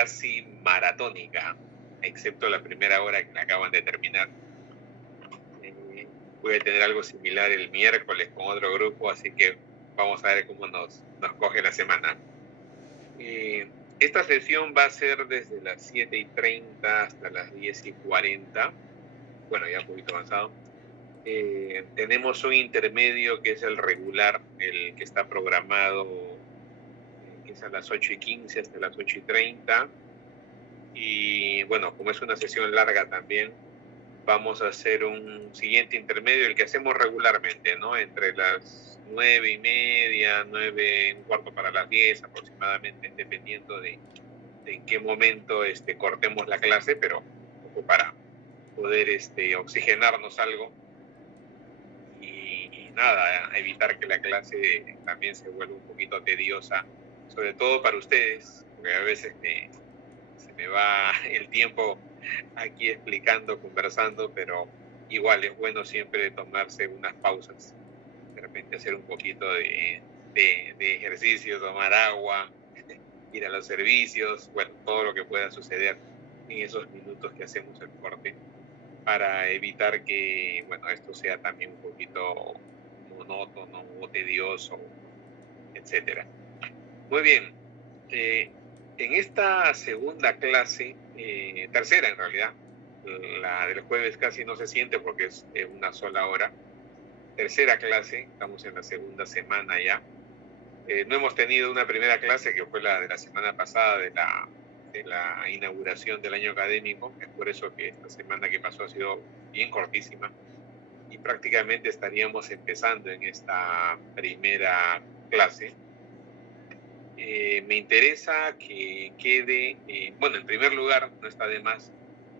casi maratónica, excepto la primera hora que la acaban de terminar. Voy a tener algo similar el miércoles con otro grupo, así que vamos a ver cómo nos coge la semana. Esta sesión va a ser desde las 7:30 hasta las 10:40. Bueno, ya un poquito avanzado. Tenemos un intermedio que es el regular, el que está programado, que es a las 8:15 hasta las 8:30. Y bueno, como es una sesión larga también, vamos a hacer un siguiente intermedio, el que hacemos regularmente, ¿no? Entre las 9:30, 9:15 para las 10 aproximadamente, dependiendo de en qué momento cortemos la clase, pero un poco para poder oxigenarnos algo y nada, evitar que la clase también se vuelva un poquito tediosa, sobre todo para ustedes, porque a veces se me va el tiempo aquí explicando, conversando, pero igual es bueno siempre tomarse unas pausas, de repente hacer un poquito de ejercicio, tomar agua, ir a los servicios, bueno, todo lo que pueda suceder en esos minutos que hacemos el corte, para evitar que, bueno, esto sea también un poquito monótono o tedioso, etcétera. Muy bien. En esta segunda clase, tercera en realidad, la del jueves casi no se siente porque es una sola hora. Tercera clase, estamos en la segunda semana ya. No hemos tenido una primera clase que fue la de la semana pasada de la inauguración del año académico. Es por eso que esta semana que pasó ha sido bien cortísima y prácticamente estaríamos empezando en esta primera clase. Me interesa que quede, bueno, en primer lugar, no está de más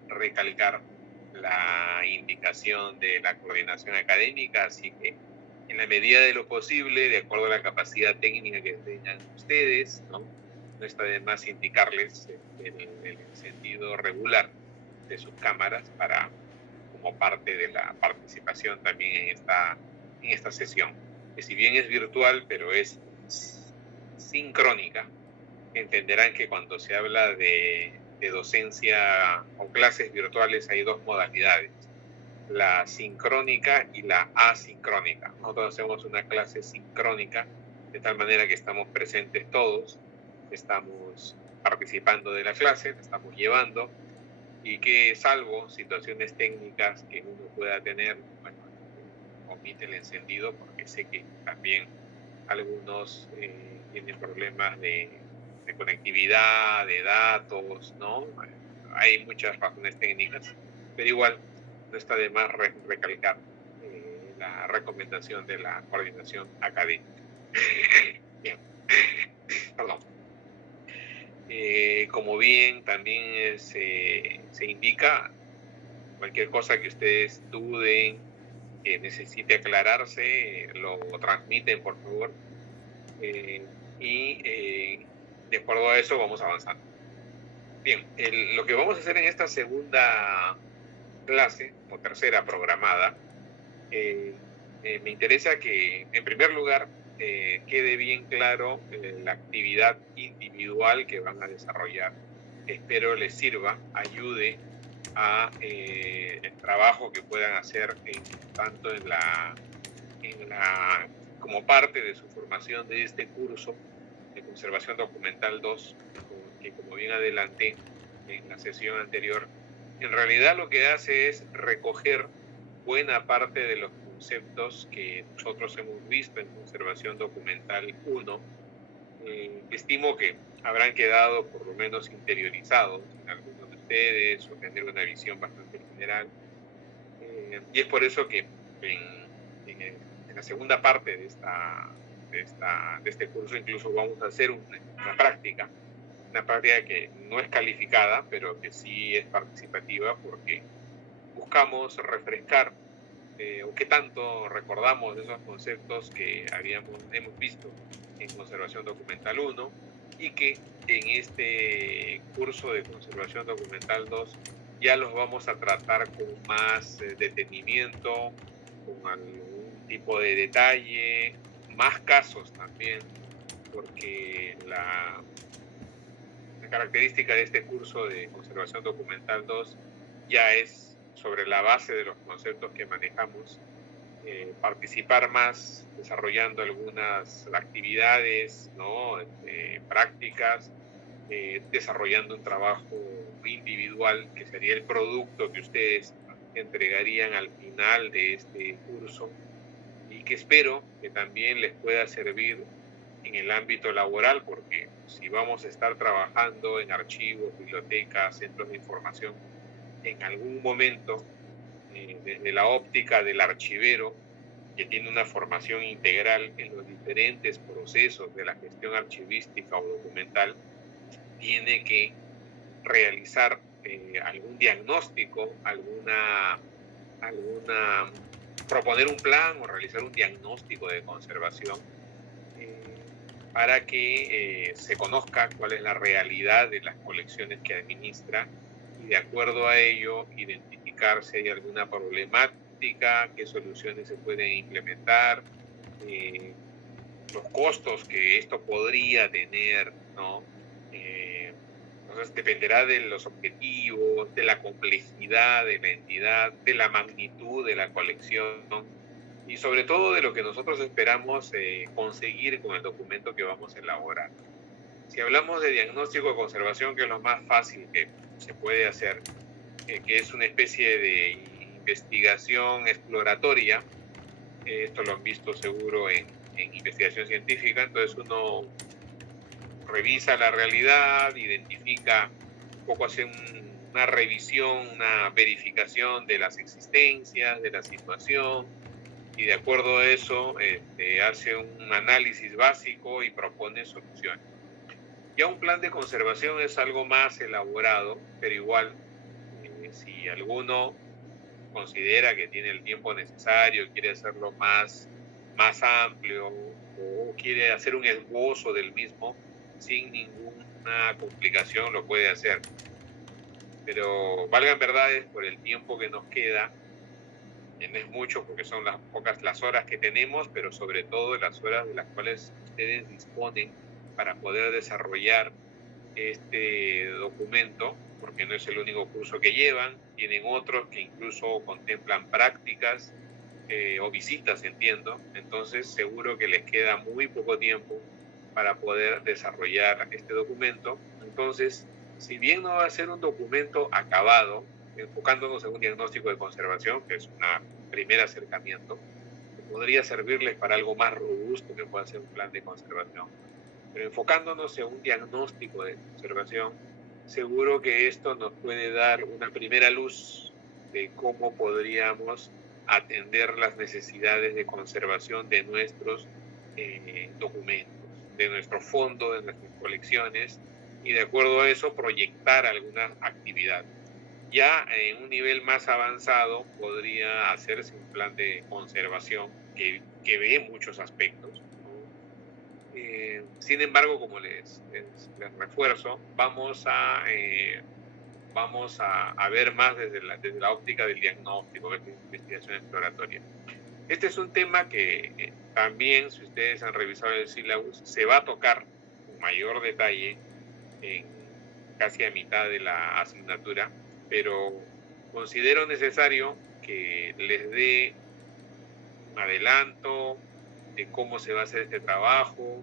recalcar la indicación de la coordinación académica, así que en la medida de lo posible, de acuerdo a la capacidad técnica que tengan ustedes, no está de más indicarles el encendido regular de sus cámaras como parte de la participación también en esta sesión, que si bien es virtual, pero es sincrónica. Entenderán que cuando se habla de docencia o clases virtuales hay dos modalidades, la sincrónica y la asincrónica. Nosotros hacemos una clase sincrónica, de tal manera que estamos presentes todos, estamos participando de la clase, la estamos llevando, y que salvo situaciones técnicas que uno pueda tener, bueno, omite el encendido, porque sé que también algunos tienen problemas de conectividad, de datos, ¿no? Hay muchas razones técnicas, pero igual no está de más recalcar la recomendación de la coordinación académica. Bien, perdón. Como bien también se indica, cualquier cosa que ustedes duden, que necesite aclararse, lo transmiten, por favor. De acuerdo a eso vamos avanzando. Bien, lo que vamos a hacer en esta segunda clase, o tercera programada, me interesa que, en primer lugar, quede bien claro la actividad individual que van a desarrollar. Espero les sirva, ayude a el trabajo que puedan hacer tanto como parte de su formación de este curso de Conservación Documental 2, que como bien adelanté en la sesión anterior, en realidad lo que hace es recoger buena parte de los conceptos que nosotros hemos visto en Conservación Documental 1. Estimo que habrán quedado por lo menos interiorizados en algunos de ustedes o tener una visión bastante general. Y es por eso que en la segunda parte de este curso incluso vamos a hacer una práctica que no es calificada, pero que sí es participativa, porque buscamos refrescar o qué tanto recordamos de esos conceptos que hemos visto en Conservación Documental 1 y que en este curso de Conservación Documental 2 ya los vamos a tratar con más detenimiento, con algún tipo de detalle, más casos también, porque la característica de este curso de Conservación Documental 2 ya es, sobre la base de los conceptos que manejamos, participar más desarrollando algunas actividades, ¿no? Prácticas, desarrollando un trabajo individual que sería el producto que ustedes entregarían al final de este curso, y que espero que también les pueda servir en el ámbito laboral, porque si vamos a estar trabajando en archivos, bibliotecas, centros de información, en algún momento, desde la óptica del archivero, que tiene una formación integral en los diferentes procesos de la gestión archivística o documental, tiene que realizar algún diagnóstico, proponer un plan o realizar un diagnóstico de conservación, para que se conozca cuál es la realidad de las colecciones que administra, y de acuerdo a ello identificar si hay alguna problemática, qué soluciones se pueden implementar, los costos que esto podría tener, ¿no? Entonces dependerá de los objetivos, de la complejidad de la entidad, de la magnitud de la colección, ¿no? Y sobre todo de lo que nosotros esperamos conseguir con el documento que vamos a elaborar. Si hablamos de diagnóstico de conservación, que es lo más fácil que se puede hacer, que es una especie de investigación exploratoria, esto lo han visto seguro en investigación científica, entonces uno revisa la realidad, identifica un poco, hace una revisión, una verificación de las existencias, de la situación, y de acuerdo a eso hace un análisis básico y propone soluciones. Ya un plan de conservación es algo más elaborado, pero igual, si alguno considera que tiene el tiempo necesario, quiere hacerlo más amplio, o quiere hacer un esbozo del mismo, sin ninguna complicación lo puede hacer. Pero valgan verdades, por el tiempo que nos queda, no es mucho porque son las horas que tenemos, pero sobre todo las horas de las cuales ustedes disponen para poder desarrollar este documento, porque no es el único curso que llevan, tienen otros que incluso contemplan prácticas o visitas, entiendo. Entonces seguro que les queda muy poco tiempo para poder desarrollar este documento. Entonces, si bien no va a ser un documento acabado, enfocándonos en un diagnóstico de conservación, que es un primer acercamiento, que podría servirles para algo más robusto que pueda ser un plan de conservación, pero enfocándonos en un diagnóstico de conservación, seguro que esto nos puede dar una primera luz de cómo podríamos atender las necesidades de conservación de nuestros documentos, de nuestro fondo, de nuestras colecciones, y de acuerdo a eso proyectar alguna actividad. Ya en un nivel más avanzado podría hacerse un plan de conservación que ve muchos aspectos. Sin embargo, como les refuerzo, vamos a ver más desde la óptica del diagnóstico, de la investigación exploratoria. Este es un tema que también, si ustedes han revisado el sílabus, se va a tocar con mayor detalle casi a mitad de la asignatura, pero considero necesario que les dé un adelanto de cómo se va a hacer este trabajo.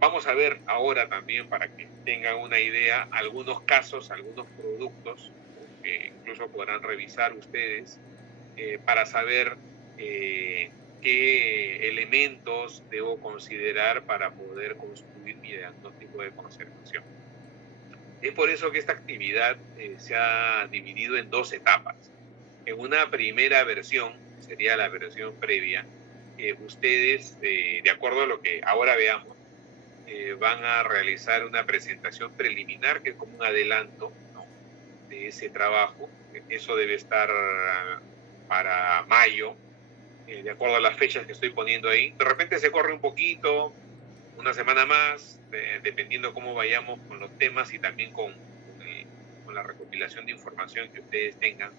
Vamos a ver ahora también, para que tengan una idea, algunos casos, algunos productos que incluso podrán revisar ustedes para saber qué elementos debo considerar para poder construir mi diagnóstico de conservación. Es por eso que esta actividad se ha dividido en 2 etapas. En una primera versión, sería la versión previa, ustedes, de acuerdo a lo que ahora veamos, van a realizar una presentación preliminar, que es como un adelanto, ¿no?, de ese trabajo. Eso debe estar para mayo, de acuerdo a las fechas que estoy poniendo ahí. De repente se corre un poquito, una semana más, dependiendo cómo vayamos con los temas y también con la recopilación de información que ustedes tengan.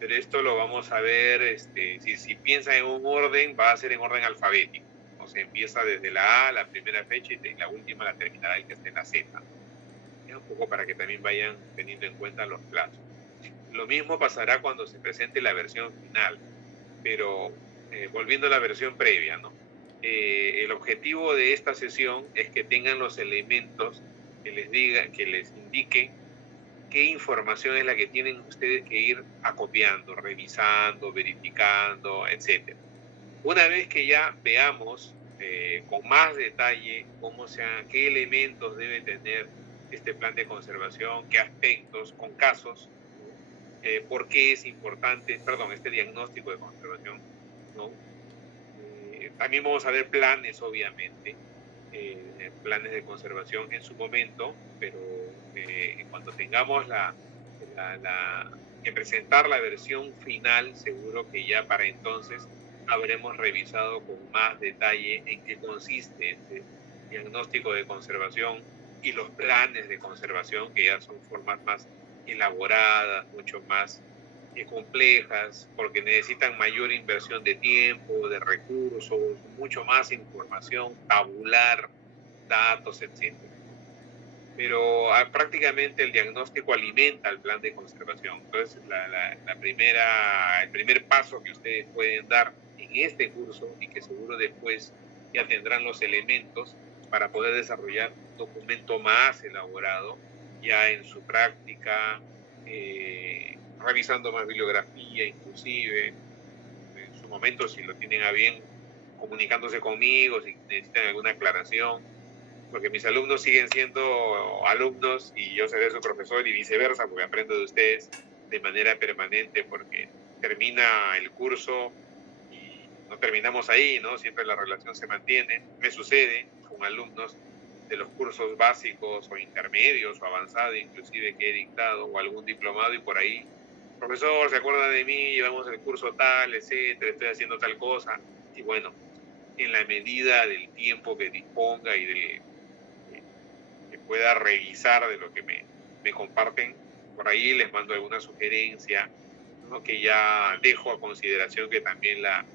Pero esto lo vamos a ver, si piensan en un orden, va a ser en orden alfabético. O sea, empieza desde la A, la primera fecha, y la última la terminará y que esté en la Z. un poco para que también vayan teniendo en cuenta los plazos. Lo mismo pasará cuando se presente la versión final, pero volviendo a la versión previa, ¿no? El objetivo de esta sesión es que tengan los elementos que les diga, que les indique qué información es la que tienen ustedes que ir acopiando, revisando, verificando, etcétera. Una vez que ya veamos con más detalle qué elementos debe tener este plan de conservación, qué aspectos, con casos, por qué es importante, este diagnóstico de conservación, ¿no? También vamos a ver planes, obviamente, planes de conservación en su momento, pero cuando tengamos que presentar la versión final, seguro que ya para entonces habremos revisado con más detalle en qué consiste este diagnóstico de conservación y los planes de conservación, que ya son formas más elaboradas, mucho más complejas, porque necesitan mayor inversión de tiempo, de recursos, mucho más información, tabular datos, etc. Pero prácticamente el diagnóstico alimenta el plan de conservación. Entonces, el primer paso que ustedes pueden dar en este curso, y que seguro después ya tendrán los elementos para poder desarrollar un documento más elaborado, ya en su práctica, revisando más bibliografía, inclusive, en su momento, si lo tienen a bien, comunicándose conmigo, si necesitan alguna aclaración, porque mis alumnos siguen siendo alumnos y yo seré su profesor y viceversa, porque aprendo de ustedes de manera permanente, porque termina el curso y no terminamos ahí, ¿no? Siempre la relación se mantiene. Me sucede con alumnos de los cursos básicos o intermedios o avanzados, inclusive, que he dictado, o algún diplomado, y por ahí, profesor, ¿se acuerda de mí? Llevamos el curso tal, etcétera, estoy haciendo tal cosa. Y bueno, en la medida del tiempo que disponga y que pueda revisar de lo que me comparten, por ahí les mando alguna sugerencia, ¿no? Que ya dejo a consideración que también la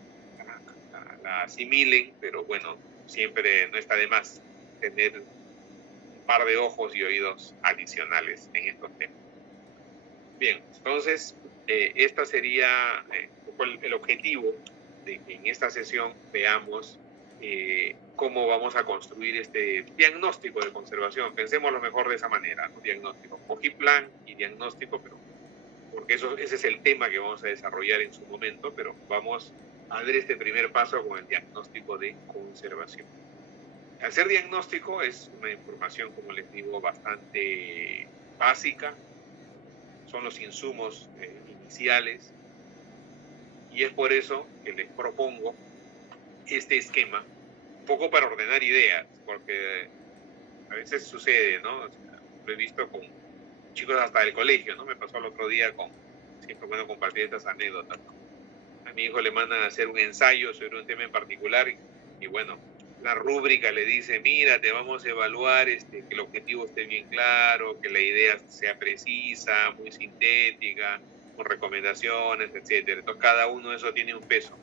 asimilen, pero bueno, siempre no está de más tener un par de ojos y oídos adicionales en estos temas. Bien, entonces, esta sería el objetivo de que en esta sesión veamos cómo vamos a construir este diagnóstico de conservación. Pensemos lo mejor de esa manera, ¿no? Diagnóstico. Cogí plan y diagnóstico, pero porque ese es el tema que vamos a desarrollar en su momento, pero vamos a ver este primer paso con el diagnóstico de conservación. Hacer diagnóstico es una información, como les digo, bastante básica. Son los insumos iniciales, y es por eso que les propongo este esquema, un poco para ordenar ideas, porque a veces sucede, ¿no? O sea, lo he visto con chicos hasta del colegio, ¿no? Me pasó el otro día siempre bueno compartir estas anécdotas, ¿no? A mi hijo le mandan a hacer un ensayo sobre un tema en particular y bueno, la rúbrica le dice, mira, te vamos a evaluar que el objetivo esté bien claro, que la idea sea precisa, muy sintética, con recomendaciones, etcétera. Entonces cada uno de eso tiene un peso.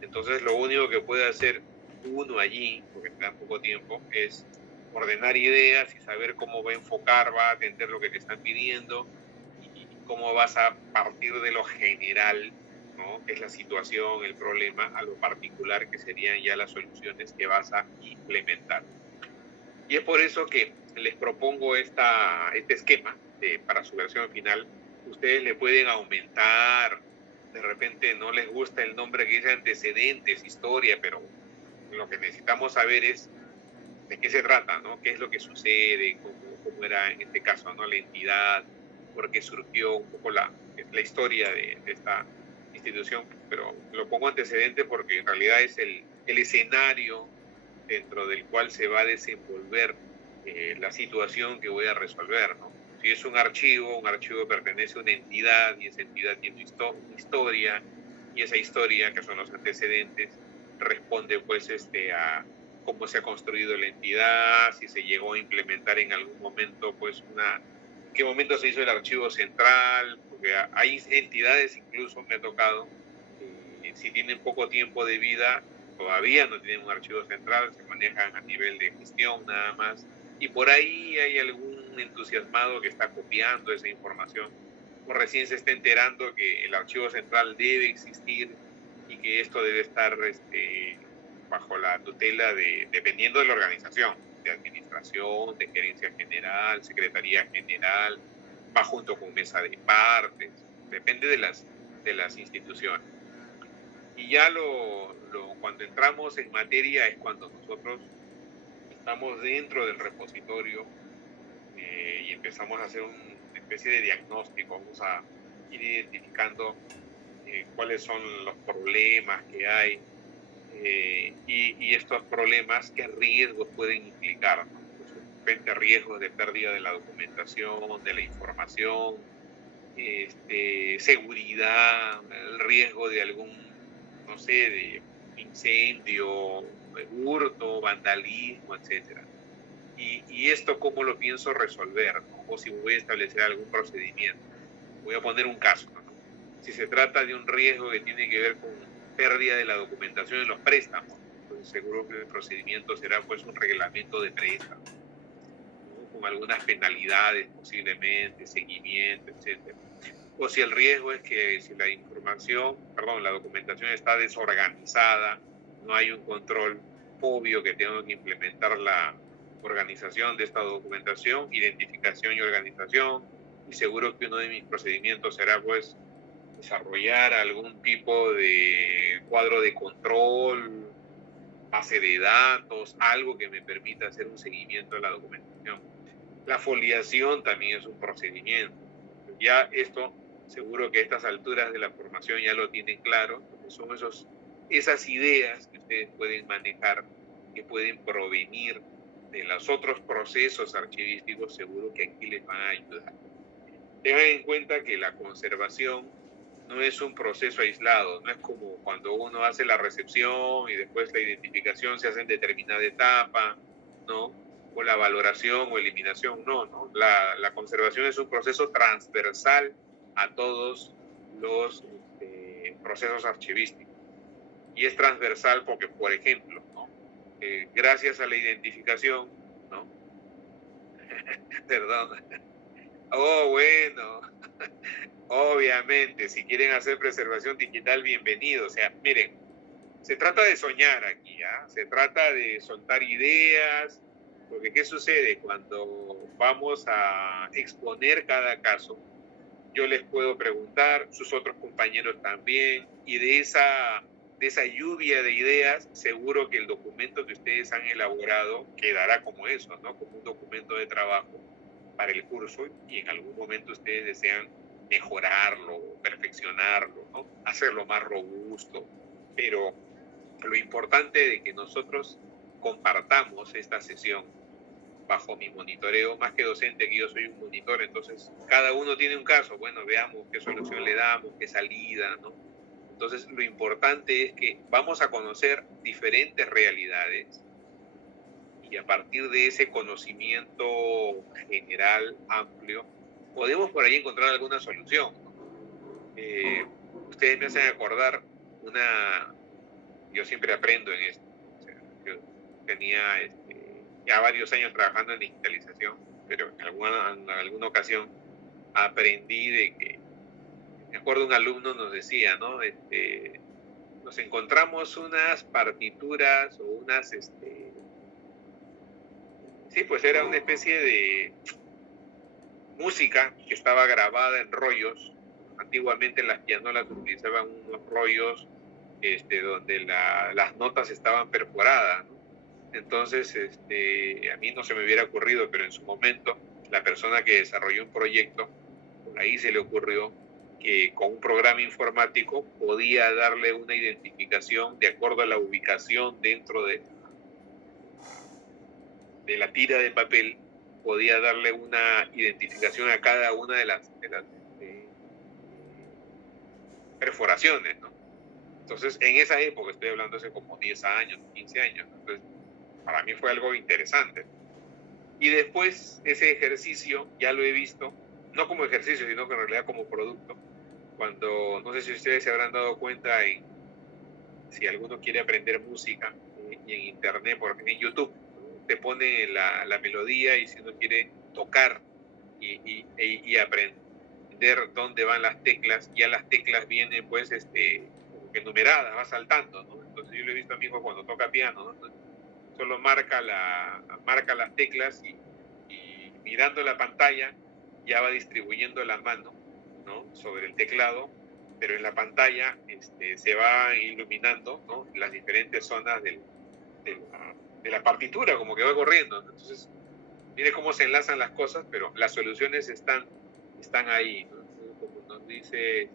Entonces lo único que puede hacer uno allí, porque te da poco tiempo, es ordenar ideas y saber cómo va a enfocar, va a atender lo que te están pidiendo y cómo vas a partir de lo general, ¿no? Que es la situación, el problema, a lo particular, que serían ya las soluciones que vas a implementar. Y es por eso que les propongo este esquema para su versión final. Ustedes le pueden aumentar, de repente no les gusta el nombre que dice antecedentes, historia, pero lo que necesitamos saber es de qué se trata, ¿no? ¿Qué es lo que sucede? ¿Cómo era en este caso, ¿no? La entidad, por qué surgió un poco la historia de esta institución, pero lo pongo antecedente porque en realidad es el escenario dentro del cual se va a desenvolver la situación que voy a resolver, ¿no? Si es un archivo pertenece a una entidad y esa entidad tiene una historia, y esa historia, que son los antecedentes, responde pues a cómo se ha construido la entidad, si se llegó a implementar en algún momento pues en qué momento se hizo el archivo central, porque hay entidades, incluso me ha tocado, si tienen poco tiempo de vida, todavía no tienen un archivo central, se manejan a nivel de gestión nada más, y por ahí hay algún un entusiasmado que está copiando esa información, o recién se está enterando que el archivo central debe existir y que esto debe estar bajo la tutela dependiendo de la organización, de administración, de gerencia general, secretaría general, va junto con mesa de partes, depende de las instituciones. Y ya cuando entramos en materia es cuando nosotros estamos dentro del repositorio y empezamos a hacer una especie de diagnóstico. Vamos a ir identificando cuáles son los problemas que hay y estos problemas, qué riesgos pueden implicar, ¿no? Pues, riesgos de pérdida de la documentación, de la información, seguridad, el riesgo de algún, no sé, de incendio, hurto, vandalismo, etcétera. Y esto, ¿cómo lo pienso resolver? ¿No? O si voy a establecer algún procedimiento. Voy a poner un caso, ¿no? Si se trata de un riesgo que tiene que ver con pérdida de la documentación en los préstamos, pues seguro que el procedimiento será pues un reglamento de préstamo, ¿no? Con algunas penalidades posiblemente, seguimiento, etcétera. O si el riesgo es que si la documentación está desorganizada, no hay un control obvio que tengo que implementar la organización de esta documentación, identificación y organización, y seguro que uno de mis procedimientos será pues desarrollar algún tipo de cuadro de control, base de datos, algo que me permita hacer un seguimiento de la documentación. La foliación también es un procedimiento. Ya esto, seguro que a estas alturas de la formación ya lo tienen claro, porque son esas ideas que ustedes pueden manejar, que pueden provenir de los otros procesos archivísticos, seguro que aquí les van a ayudar. Tengan en cuenta que la conservación no es un proceso aislado, no es como cuando uno hace la recepción y después la identificación se hace en determinada etapa, ¿no? O la valoración o eliminación, no. La conservación es un proceso transversal a todos los procesos archivísticos. Y es transversal porque, por ejemplo, ¿no? Gracias a la identificación, ¿no? Perdón. Oh, bueno. Obviamente, si quieren hacer preservación digital, bienvenido. O sea, miren, se trata de soñar aquí, ¿ah? Se trata de soltar ideas, porque ¿qué sucede? Cuando vamos a exponer cada caso, yo les puedo preguntar, sus otros compañeros también, y de esa lluvia de ideas, seguro que el documento que ustedes han elaborado quedará como eso, ¿no? Como un documento de trabajo para el curso, y en algún momento ustedes desean mejorarlo, perfeccionarlo, ¿no? Hacerlo más robusto. Pero lo importante de que nosotros compartamos esta sesión bajo mi monitoreo, más que docente, que yo soy un monitor, entonces cada uno tiene un caso, bueno, veamos qué solución le damos, qué salida, ¿no? Entonces lo importante es que vamos a conocer diferentes realidades y a partir de ese conocimiento general, amplio, podemos por ahí encontrar alguna solución. Ustedes me hacen acordar yo siempre aprendo en esto. O sea, yo tenía ya varios años trabajando en digitalización, pero en alguna ocasión aprendí de que, me acuerdo un alumno nos decía, ¿no? Nos encontramos unas partituras o sí, pues era una especie de música que estaba grabada en rollos. Antiguamente las pianolas utilizaban unos rollos donde las notas estaban perforadas, ¿no? Entonces, a mí no se me hubiera ocurrido, pero en su momento, la persona que desarrolló un proyecto, por ahí se le ocurrió que con un programa informático podía darle una identificación de acuerdo a la ubicación dentro de la tira de papel, podía darle una identificación a cada una de las perforaciones, ¿no? Entonces, en esa época, estoy hablando hace como 10 años, 15 años, entonces, para mí fue algo interesante. Y después, ese ejercicio ya lo he visto, no como ejercicio, sino que en realidad como producto, cuando, no sé si ustedes se habrán dado cuenta, si alguno quiere aprender música, y en internet, por ejemplo, en YouTube, te pone la melodía y si uno quiere tocar y aprender dónde van las teclas. Ya las teclas vienen pues como que numeradas, va saltando, ¿no? Entonces yo lo he visto a mi hijo cuando toca piano, ¿no? Solo marca las teclas y mirando la pantalla ya va distribuyendo la mano, ¿no? Sobre el teclado, pero en la pantalla se va iluminando, ¿no? Las diferentes zonas de la partitura, como que va corriendo. Entonces, mire cómo se enlazan las cosas, pero las soluciones están ahí, ¿no? Como nos dice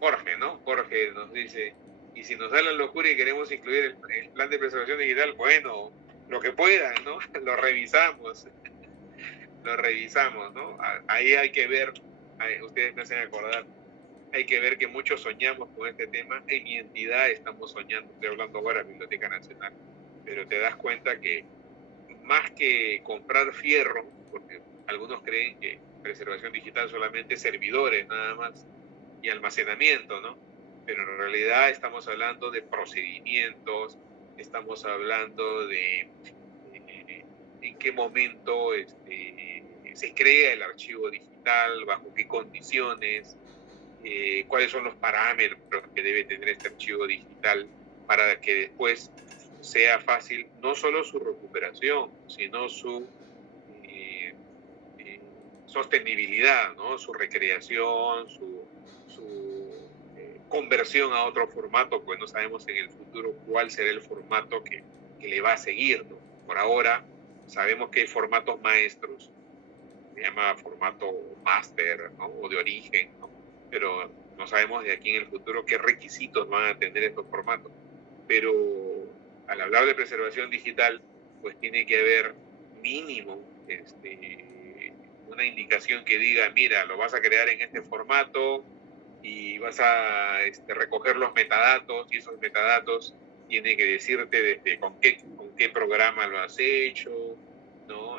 Jorge, ¿no? Jorge nos dice, y si nos da la locura y queremos incluir el plan de preservación digital, bueno, lo que puedan, ¿no? Lo revisamos, ¿no? Ahí hay que ver, ustedes me hacen acordar, hay que ver que muchos soñamos con este tema. En mi entidad estamos soñando, estoy hablando ahora de Biblioteca Nacional, pero te das cuenta que más que comprar fierro, porque algunos creen que preservación digital solamente es servidores nada más y almacenamiento, ¿no? Pero en realidad estamos hablando de procedimientos, estamos hablando de en qué momento se crea el archivo digital, bajo qué condiciones, cuáles son los parámetros que debe tener este archivo digital para que después sea fácil no solo su recuperación, sino su sostenibilidad, ¿no? Su recreación, su conversión a otro formato, pues no sabemos en el futuro cuál será el formato que le va a seguir, ¿no? Por ahora sabemos que hay formatos maestros, se llama formato máster, ¿no? O de origen, ¿no? Pero no sabemos de aquí en el futuro qué requisitos van a tener estos formatos. Pero al hablar de preservación digital, pues tiene que haber mínimo una indicación que diga, mira, lo vas a crear en este formato y vas a recoger los metadatos, y esos metadatos tienen que decirte desde con qué programa lo has hecho, ¿no?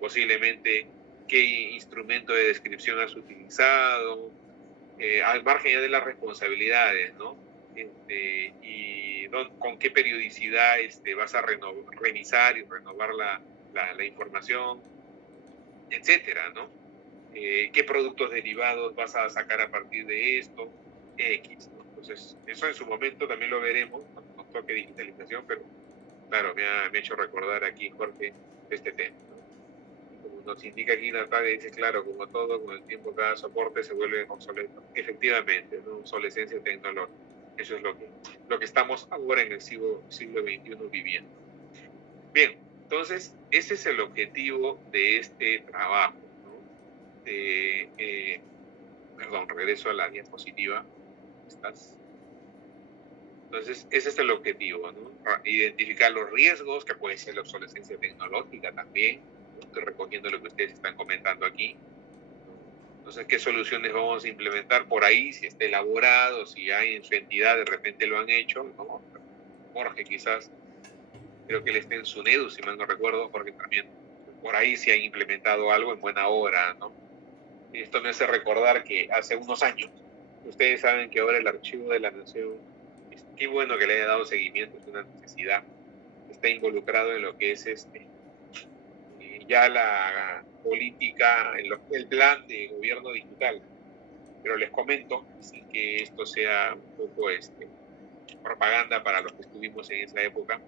Posiblemente qué instrumento de descripción has utilizado, al margen ya de las responsabilidades, ¿no? Y con qué periodicidad vas a revisar y renovar la información, etcétera, ¿no? ¿Qué productos derivados vas a sacar a partir de esto? X, ¿no? Entonces, eso en su momento también lo veremos, no toque digitalización, pero claro, me ha hecho recordar aquí, Jorge, este tema, ¿no? Como nos indica aquí Natalia, dice, claro, como todo, con el tiempo cada soporte se vuelve obsoleto. Efectivamente, ¿no? Obsolescencia tecnológica. Eso es lo que estamos ahora en el siglo XXI viviendo. Bien, entonces, ese es el objetivo de este trabajo, ¿no? Perdón, regreso a la diapositiva. ¿Estás? Entonces, ese es el objetivo, ¿no? Identificar los riesgos, que puede ser la obsolescencia tecnológica también. Estoy recogiendo lo que ustedes están comentando aquí. Entonces, ¿qué soluciones vamos a implementar por ahí? Si está elaborado, si hay en su entidad, de repente lo han hecho, ¿no? Jorge quizás, creo que él está en SUNEDU, si mal no recuerdo, Jorge también. Por ahí se ha implementado algo en buena hora, ¿no? Esto me hace recordar que hace unos años, ustedes saben que ahora el Archivo de la Nación, qué bueno que le haya dado seguimiento, es una necesidad, está involucrado en lo que es ya la política, el plan de gobierno digital. Pero les comento, sin que esto sea un poco propaganda para los que estuvimos en esa época,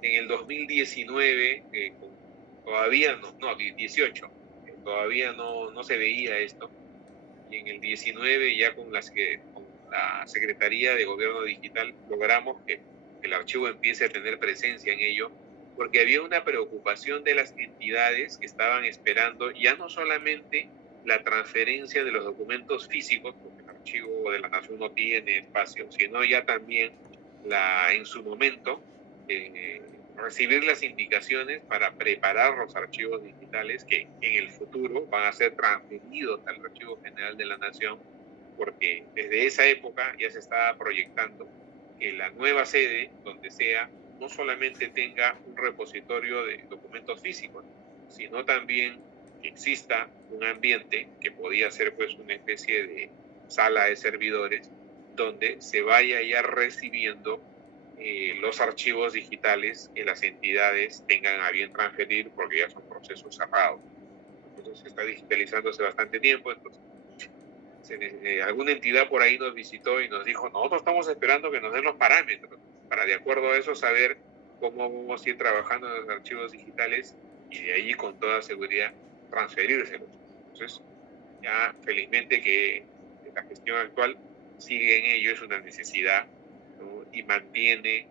en el 2019, todavía no, 18, todavía no se veía esto, y en el 19 ya con la Secretaría de Gobierno Digital logramos que el archivo empiece a tener presencia en ello, porque había una preocupación de las entidades que estaban esperando ya no solamente la transferencia de los documentos físicos, porque el archivo de la Nación no tiene espacio, sino ya también en su momento recibir las indicaciones para preparar los archivos digitales que en el futuro van a ser transferidos al Archivo General de la Nación, porque desde esa época ya se estaba proyectando que la nueva sede, donde sea, no solamente tenga un repositorio de documentos físicos, sino también que exista un ambiente que podía ser pues una especie de sala de servidores donde se vaya ya recibiendo los archivos digitales que las entidades tengan a bien transferir, porque ya son procesos cerrados. Entonces se está digitalizando hace bastante tiempo. Entonces, alguna entidad por ahí nos visitó y nos dijo, nosotros estamos esperando que nos den los parámetros para, de acuerdo a eso, saber cómo vamos a ir trabajando en los archivos digitales y de ahí con toda seguridad transferírselos. Entonces, ya felizmente que la gestión actual sigue en ello, es una necesidad, ¿no? Y mantiene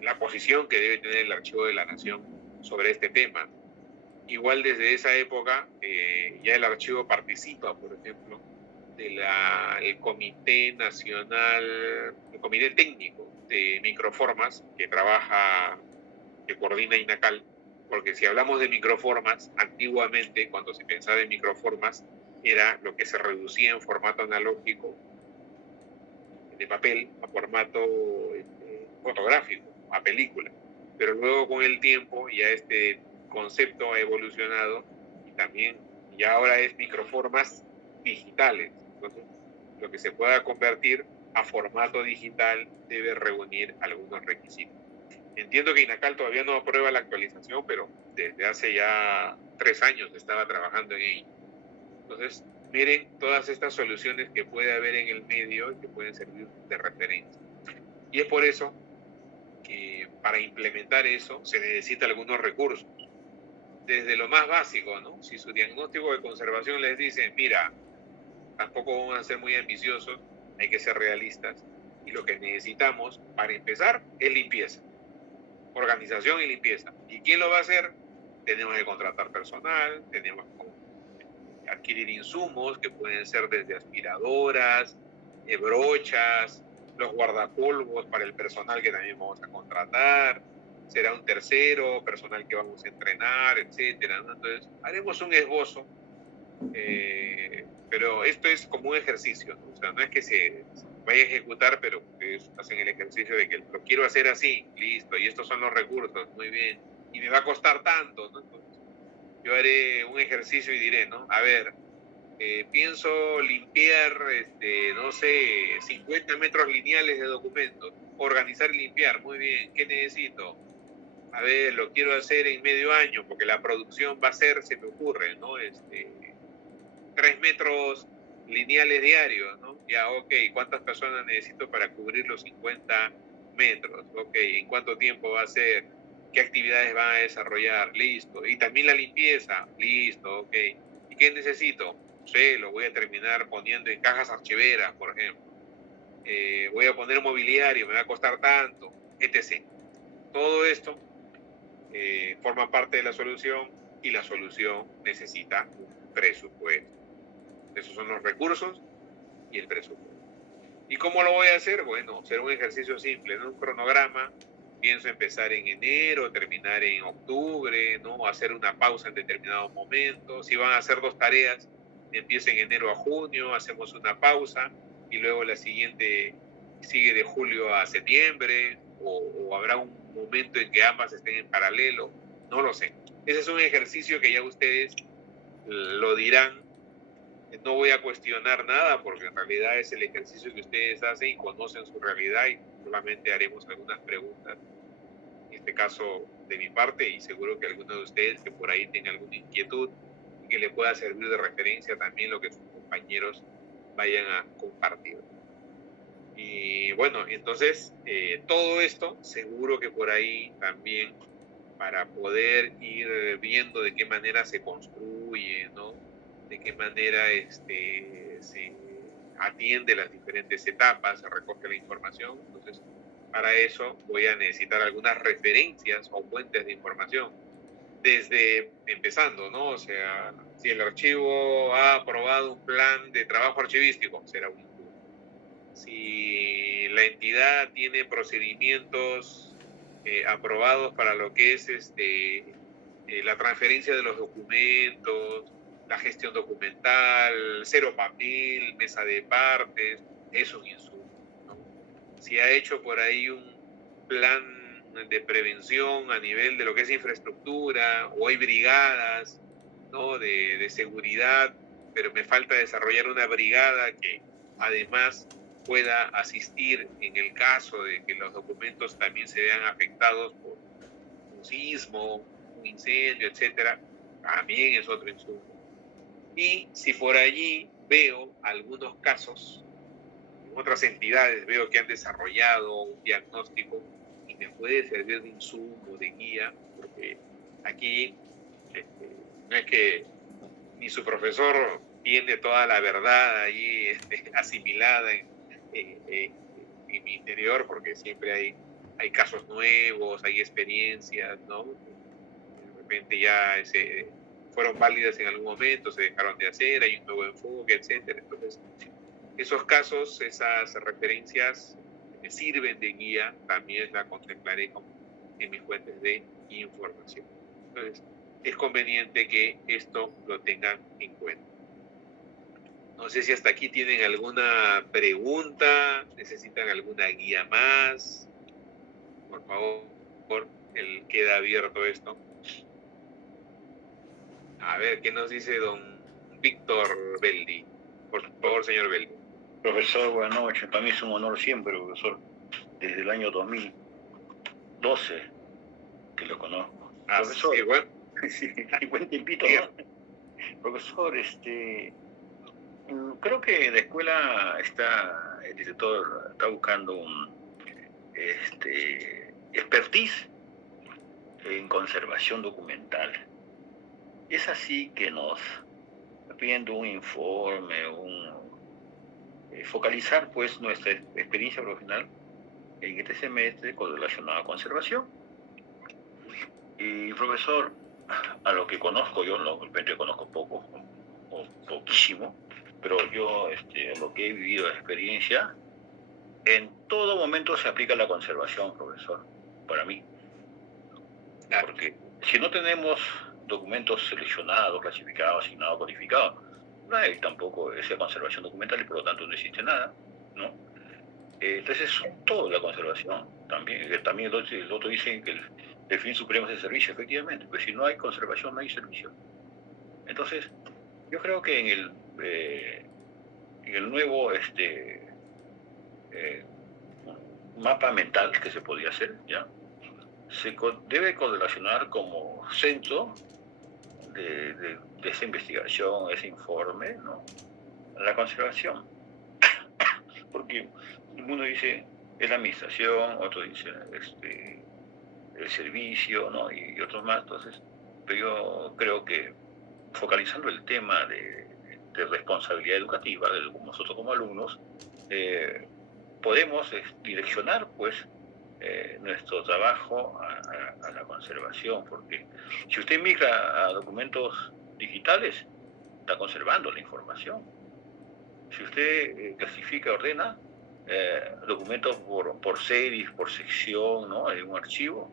la posición que debe tener el Archivo de la Nación sobre este tema. Igual desde esa época ya el archivo participa, por ejemplo, del Comité Nacional, el Comité Técnico de Microformas que coordina INACAL, porque si hablamos de microformas, antiguamente cuando se pensaba en microformas era lo que se reducía en formato analógico de papel a formato fotográfico, a película, pero luego con el tiempo ya este concepto ha evolucionado y también ya ahora es microformas digitales. Entonces, lo que se pueda convertir a formato digital debe reunir algunos requisitos. Entiendo que INACAL todavía no aprueba la actualización, pero desde hace ya 3 años estaba trabajando en ello. Entonces, miren todas estas soluciones que puede haber en el medio y que pueden servir de referencia. Y es por eso que para implementar eso se necesitan algunos recursos. Desde lo más básico, ¿no? Si su diagnóstico de conservación les dice, mira, tampoco vamos a ser muy ambiciosos, hay que ser realistas. Y lo que necesitamos, para empezar, es limpieza. Organización y limpieza. ¿Y quién lo va a hacer? Tenemos que contratar personal, tenemos que adquirir insumos que pueden ser desde aspiradoras, brochas, los guardapolvos para el personal que también vamos a contratar, será un tercero, personal que vamos a entrenar, etcétera, ¿no? Entonces, haremos un esbozo, pero esto es como un ejercicio, ¿no? O sea, no es que se vaya a ejecutar, pero ustedes hacen el ejercicio de que lo quiero hacer así, listo, y estos son los recursos, muy bien, y me va a costar tanto, ¿no? Entonces, yo haré un ejercicio y diré, ¿no? A ver, pienso limpiar, no sé, 50 metros lineales de documentos, organizar y limpiar, muy bien, ¿qué necesito? A ver, lo quiero hacer en medio año, porque la producción va a ser, se me ocurre, ¿no? 3 metros lineales diarios, ¿no? Ya, ok, ¿cuántas personas necesito para cubrir los 50 metros? Ok, ¿en cuánto tiempo va a ser? ¿Qué actividades van a desarrollar? Listo. Y también la limpieza, listo, ok. ¿Y qué necesito? No sé, lo voy a terminar poniendo en cajas archiveras, por ejemplo. Voy a poner mobiliario, me va a costar tanto, etc. Todo esto forma parte de la solución y la solución necesita un presupuesto. Esos son los recursos y el presupuesto. ¿Y cómo lo voy a hacer? Bueno, será un ejercicio simple, ¿no? Un cronograma. Pienso empezar en enero, terminar en octubre, ¿no? Hacer una pausa en determinado momento. Si van a hacer 2 tareas, empiezo en enero a junio, hacemos una pausa y luego la siguiente sigue de julio a septiembre o habrá un momento en que ambas estén en paralelo. No lo sé. Ese es un ejercicio que ya ustedes lo dirán. No voy a cuestionar nada porque en realidad es el ejercicio que ustedes hacen y conocen su realidad y solamente haremos algunas preguntas, en este caso de mi parte y seguro que alguno de ustedes que por ahí tenga alguna inquietud y que le pueda servir de referencia también lo que sus compañeros vayan a compartir. Y bueno, entonces todo esto seguro que por ahí también para poder ir viendo de qué manera se construye, ¿no? De qué manera se atiende las diferentes etapas, se recoge la información. Entonces, para eso voy a necesitar algunas referencias o fuentes de información. Desde empezando, ¿no? O sea, si el archivo ha aprobado un plan de trabajo archivístico, será un insumo. Si la entidad tiene procedimientos aprobados para lo que es la transferencia de los documentos, la gestión documental, cero papel, mesa de partes, es un insumo, ¿no? Si ha hecho por ahí un plan de prevención a nivel de lo que es infraestructura, o hay brigadas, ¿no? de seguridad, pero me falta desarrollar una brigada que además pueda asistir en el caso de que los documentos también se vean afectados por un sismo, un incendio, etcétera, también es otro insumo. Y si por allí veo algunos casos, en otras entidades veo que han desarrollado un diagnóstico y me puede servir de insumo, de guía, porque aquí no es que ni su profesor tiene toda la verdad ahí asimilada en mi interior, porque siempre hay casos nuevos, hay experiencias, ¿no? De repente ya fueron válidas en algún momento, se dejaron de hacer, hay un nuevo enfoque, etcétera. Entonces, esos casos, esas referencias me sirven de guía, también la contemplaré como en mis fuentes de información. Entonces, es conveniente que esto lo tengan en cuenta. No sé si hasta aquí tienen alguna pregunta, necesitan alguna guía más. Por favor, queda abierto esto. A ver, ¿qué nos dice don Víctor Beldi? Por favor, señor Beldi. Profesor, buenas noches. Para mí es un honor siempre, profesor. Desde el año 2012 que lo conozco. Ah, profesor, sí, bueno. Sí, buen tiempito, ¿no? Profesor, creo que la escuela el director está buscando un expertise en conservación documental. Es así que nos está pidiendo un informe, focalizar pues nuestra experiencia profesional en este semestre relacionado a conservación. Y profesor, a lo que conozco yo, de repente conozco poco o poquísimo, pero yo lo que he vivido de experiencia, en todo momento se aplica la conservación, profesor, para mí. Porque si no tenemos documentos seleccionados, clasificados, asignados, codificados, no hay tampoco esa conservación documental y por lo tanto no existe nada, ¿no? Entonces es todo la conservación. También el otro dice que el fin supremo es el servicio, efectivamente, pues si no hay conservación no hay servicio. Entonces, yo creo que en el nuevo mapa mental que se podía hacer, ¿ya? Se debe correlacionar como centro de esa investigación, ese informe, ¿no? La conservación. Porque uno dice es la administración, otro dice el servicio, ¿no? Y otros más. Entonces, pero yo creo que focalizando el tema de responsabilidad educativa, de nosotros como alumnos, podemos direccionar pues nuestro trabajo a la conservación, porque si usted migra a documentos digitales, está conservando la información. Si usted clasifica, ordena documentos por series, por sección, ¿no? En un archivo,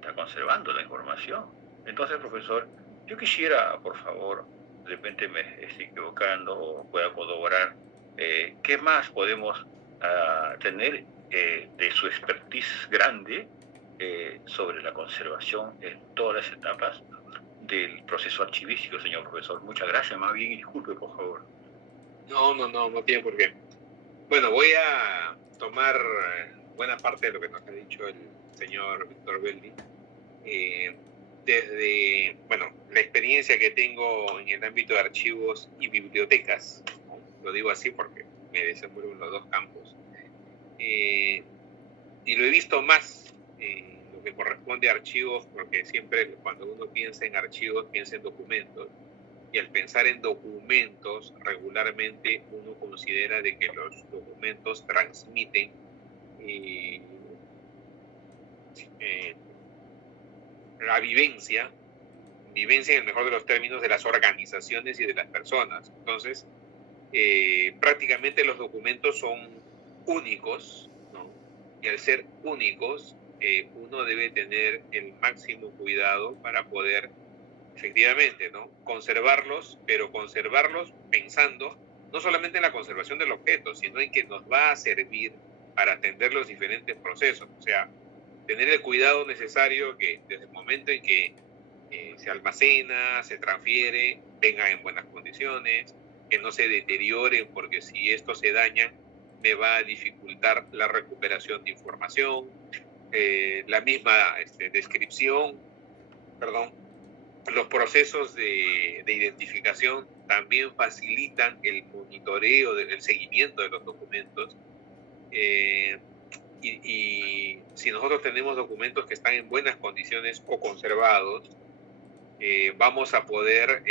está conservando la información. Entonces, profesor, yo quisiera, por favor, de repente me estoy equivocando o pueda corroborar, ¿qué más podemos tener de su expertise grande sobre la conservación en todas las etapas del proceso archivístico, señor profesor? Muchas gracias, más bien, y disculpe, por favor. No tiene por qué. Bueno, voy a tomar buena parte de lo que nos ha dicho el señor Víctor Beldi. Desde, la experiencia que tengo en el ámbito de archivos y bibliotecas, ¿no? Lo digo así porque me desenvuelvo en los dos campos. Y lo he visto más lo que corresponde a archivos, porque siempre cuando uno piensa en archivos, piensa en documentos. Y al pensar en documentos, regularmente uno considera de que los documentos transmiten la vivencia en el mejor de los términos de las organizaciones y de las personas. Entonces, prácticamente los documentos son únicos, ¿no? Y al ser únicos, uno debe tener el máximo cuidado para poder efectivamente, ¿no? Conservarlos, pero conservarlos pensando no solamente en la conservación del objeto, sino en que nos va a servir para atender los diferentes procesos. O sea, tener el cuidado necesario que desde el momento en que se almacena, se transfiere, venga en buenas condiciones, que no se deterioren, porque si estos se dañan, me va a dificultar la recuperación de información, la misma descripción, perdón, los procesos de identificación también facilitan el monitoreo, el seguimiento de los documentos. Y si nosotros tenemos documentos que están en buenas condiciones o conservados, vamos a poder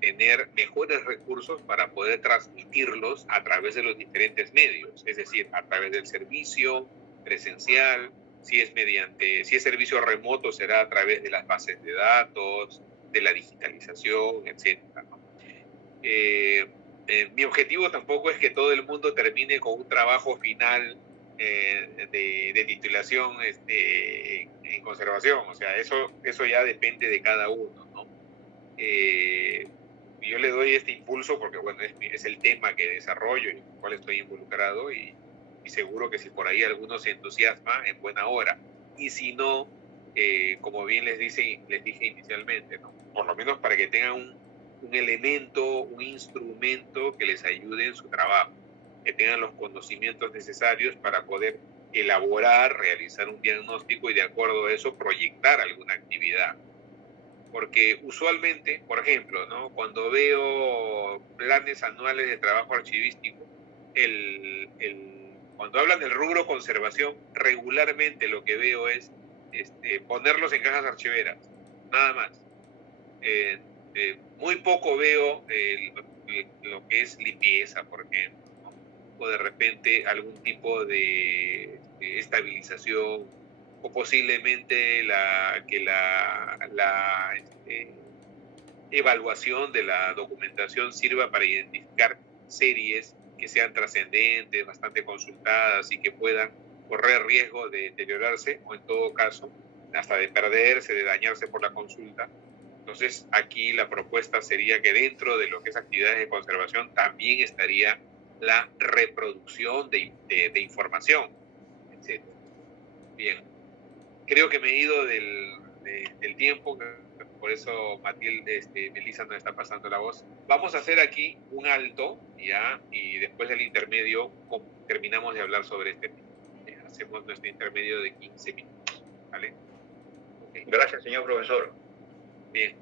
tener mejores recursos para poder transmitirlos a través de los diferentes medios, es decir, a través del servicio presencial, si es servicio remoto, será a través de las bases de datos, de la digitalización, etc. Mi objetivo tampoco es que todo el mundo termine con un trabajo final de titulación en conservación, o sea, eso ya depende de cada uno, ¿no? Yo le doy este impulso porque, bueno, es el tema que desarrollo y en el cual estoy involucrado y seguro que si por ahí alguno se entusiasma, en buena hora. Y si no, como bien les dije inicialmente, ¿no? Por lo menos para que tengan un elemento, un instrumento que les ayude en su trabajo, que tengan los conocimientos necesarios para poder elaborar, realizar un diagnóstico y de acuerdo a eso proyectar alguna actividad. Porque usualmente, por ejemplo, ¿no? Cuando veo planes anuales de trabajo archivístico, cuando hablan del rubro conservación, regularmente lo que veo es ponerlos en cajas archiveras, nada más. Muy poco veo lo que es limpieza, por ejemplo, ¿no? O de repente algún tipo de estabilización, o posiblemente la evaluación de la documentación sirva para identificar series que sean trascendentes, bastante consultadas y que puedan correr riesgo de deteriorarse o en todo caso hasta de perderse, de dañarse por la consulta. Entonces aquí la propuesta sería que dentro de lo que es actividades de conservación también estaría la reproducción de información, etc. Bien, creo que me he ido del tiempo, por eso Matilde, Melissa nos está pasando la voz. Vamos a hacer aquí un alto, ¿ya? Y después del intermedio terminamos de hablar sobre este tema. Hacemos nuestro intermedio de 15 minutos, ¿vale? Okay. Gracias, señor profesor. Bien.